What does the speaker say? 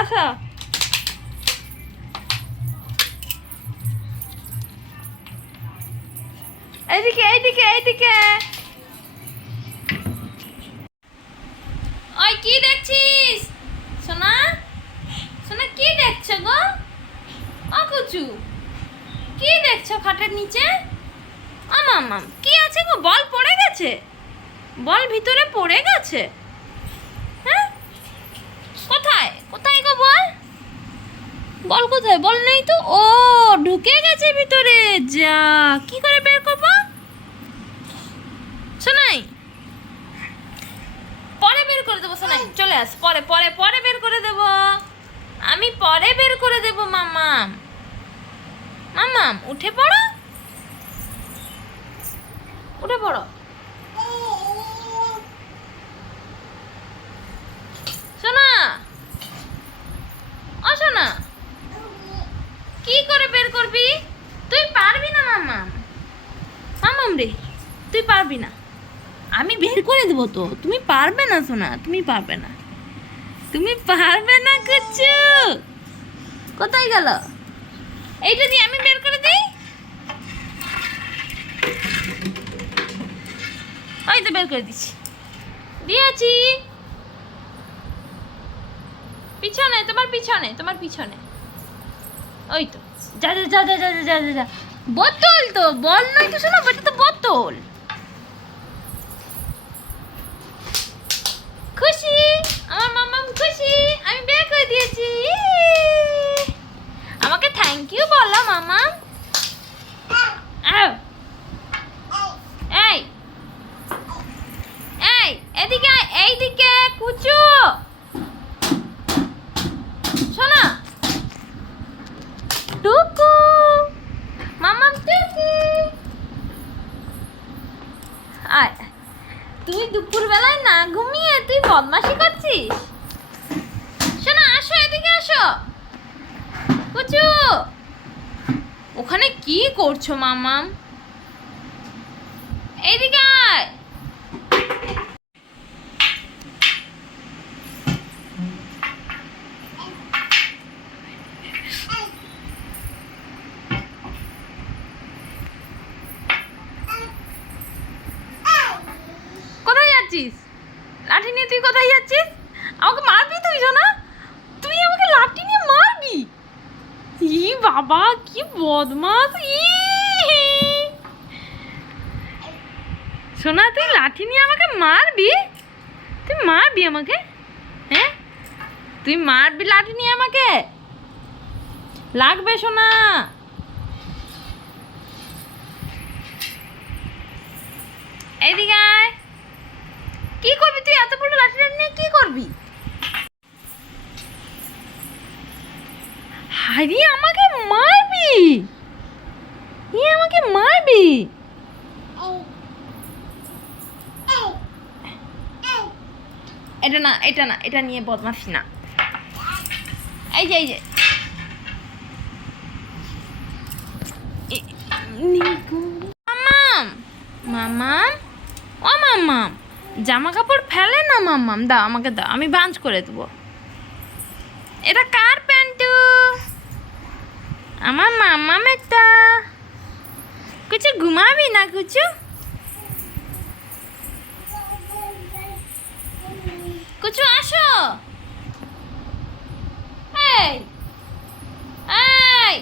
আসো। এইদিকে এইদিকে এইদিকে। ওই কি দেখছিস সোনা? সোনা কি দেখছো গো? ও কুচু কি দেখছো খাটের নিচে? মাম কি আছে গো? বল পড়ে গেছে? বল ভিতরে পড়ে গেছে? হ্যাঁ কোথায় কোথায় গো বল? বল কোথায়? বল নেই তো। ও ঢুকে গেছে ভিতরে। যা কি করে বের করবো? শোনাই পরে বের করে দেবো। শোনাই চলে আস, পরে পরে পরে বের করে দেবো। আমি পরে বের করে দেবো। মামাম মামাম উঠে পড়ো, উঠে পড়ো। শোনা ও শোনা, কি করে বের করবি? তুই পারবি না মামাম। মামাম রে তুই পারবি না, আমি বের করে দেবো তো। তুমি পারবে না সোনা, তুমি পারবে না, তুমি পারবে না কুচ্চু। কোথায় গেল? এইটা দিয়ে আমি বের করে দিই। ওই তো বের করে দিচ্ছি, দিয়েছি। পিছনে তোমার, পিছনে তোমার, পিছনে। ওই তো যা যা যা যা যা যা যা যা। বোতল তো, বল নয় তো শোনো, এটা তো বোতল। খুশি আমার মামাম, খুশি আমি বের করে দিয়েছি। আমাকে থ্যাংক ইউ বলো মামাম। এই এই এদিকে এইদিকে কুচু শোনা। টুকু মামাম টুকু আয়। তুই দুপুর বেলায় না ঘুমিয়ে তুই বদমাশি করছিস। শোনা আসো, এদিকে আসো। কুচু ওখানে কি করছো মামাম? এইদিকে আয়। কোথায় যাচ্ছিস? লাঠি নিয়ে তুই কোথায় যাচ্ছিস? আমাকে মারবি তুই শোনা? তুই আমাকে লাঠি নিয়ে মারবি? ই বাবা কি বদমাস। সোনা তুই লাঠি নিয়ে আমাকে মারবি? তুই মারবি আমাকে? হ্যাঁ তুই মারবি লাঠি নিয়ে আমাকে? লাগবে সোনা। এইদিকে আয়। কি করবি তুই এত বড় লাঠি নিয়ে? কি করবি? হারি আমাকে মারবি? আমাকে মারবি? এটা না, এটা না, এটা নিয়ে বদমাশি না। এই যে এই যে মামাম মামাম ও মামাম জামা কাপড় ফেলে না মামাম। দাও আমাকে, দাও আমি বাঞ্চ করে দেবো। এটা কার প্যান্টু? আমার মামাম। এটা কিছু ঘুমাবি না কিছু? কিছু আসো। এই এই